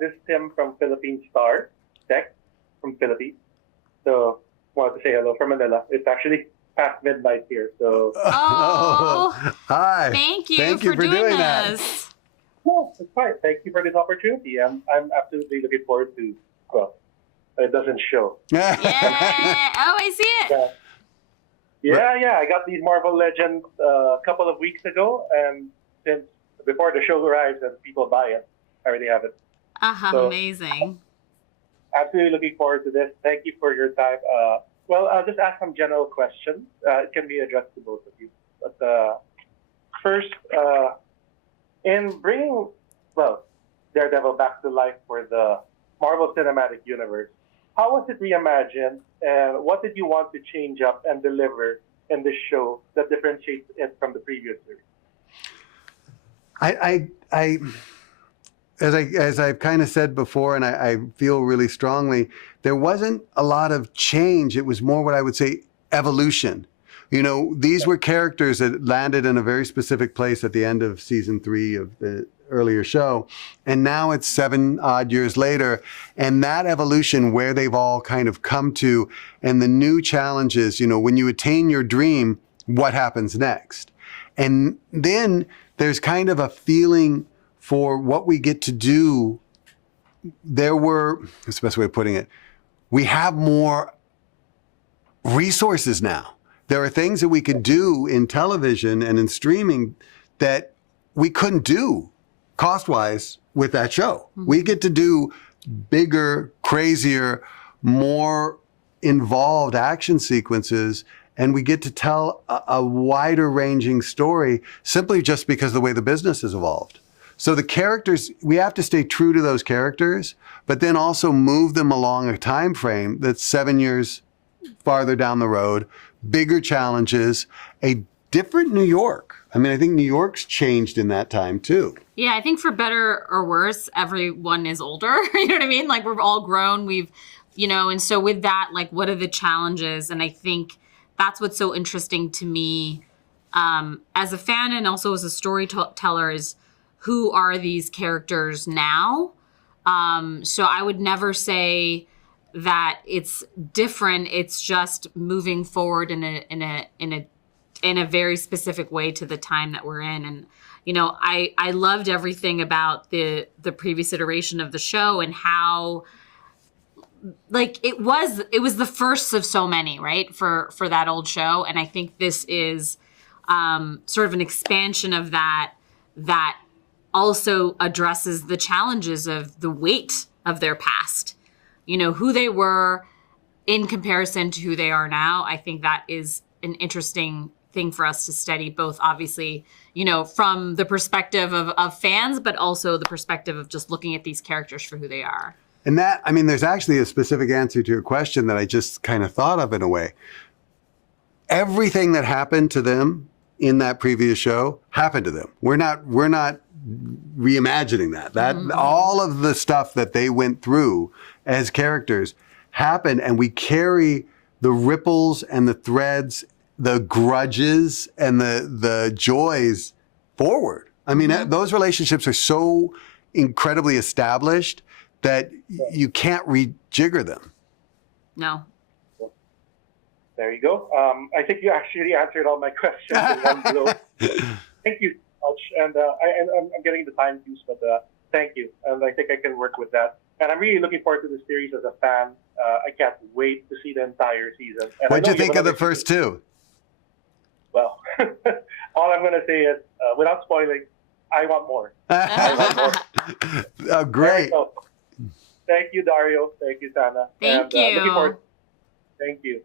This is Tim from Philippine Star Tech from Philippines. So, wanted to say hello from Manila. It's actually past midnight here. So, Oh, Hi. thank you Thank you for for doing doing that. this. no, it's fine. Thank you for this opportunity. I'm absolutely looking forward to. Well, it doesn't show. Yeah. Oh, I see it. Yeah. I got these Marvel Legends a couple of weeks ago, and since before the show arrives and people buy it, I already have it. So- Amazing. Absolutely looking forward to this. Thank you for your time. I'll just ask some general questions. It can be addressed to both of you. But first, in bringing, Daredevil back to life for the Marvel Cinematic Universe, how was it reimagined, and what did you want to change up and deliver in this show that differentiates it from the previous series? As I've kind of said before, and I feel really strongly, there wasn't a lot of change. It was more what I would say evolution. You know, these were characters that landed in a very specific place at the end of season 3 of the earlier show. And now it's 7 odd years later. And that evolution, where they've all kind of come to, and the new challenges, you know, when you attain your dream, what happens next? And then there's kind of a feeling for what we get to do. That's the best way of putting it, we have more resources now. There are things that we could do in television and in streaming that we couldn't do cost-wise with that show. Mm-hmm. We get to do bigger, crazier, more involved action sequences, and we get to tell a wider ranging story simply just because of the way the business has evolved. So the characters, we have to stay true to those characters, but then also move them along a time frame that's 7 years farther down the road, bigger challenges, a different New York. I mean, I think New York's changed in that time too. Yeah, I think for better or worse, everyone is older. You know what I mean? Like, we're all grown. We've, and so with that, like, what are the challenges? And I think that's what's so interesting to me as a fan and also as a storyteller is, who are these characters now? So I would never say that it's different. It's just moving forward in a very specific way to the time that we're in. And I loved everything about the previous iteration of the show and how, like, it was the first of so many, right, for that old show. And I think this is sort of an expansion of that also addresses the challenges of the weight of their past, who they were in comparison to who they are now. I think that is an interesting thing for us to study, both obviously, from the perspective of fans, but also the perspective of just looking at these characters for who they are. And that, I mean, there's actually a specific answer to your question that I just kind of thought of in a way. Everything that happened to them in that previous show happened to them. We're not reimagining that. All of the stuff that they went through as characters happened, and we carry the ripples and the threads, the grudges and the joys forward. I mean, those relationships are so incredibly established that you can't rejigger them. No. There you go. I think you actually answered all my questions in one blow. Thank you so much. And I'm getting the time piece, but thank you. And I think I can work with that. And I'm really looking forward to the series as a fan. I can't wait to see the entire season. What'd you think of the first two? Well, all I'm going to say is, without spoiling, I want more. Oh, great. Thank you, Dario. Thank you, Sana. Thank you. Looking forward. Thank you.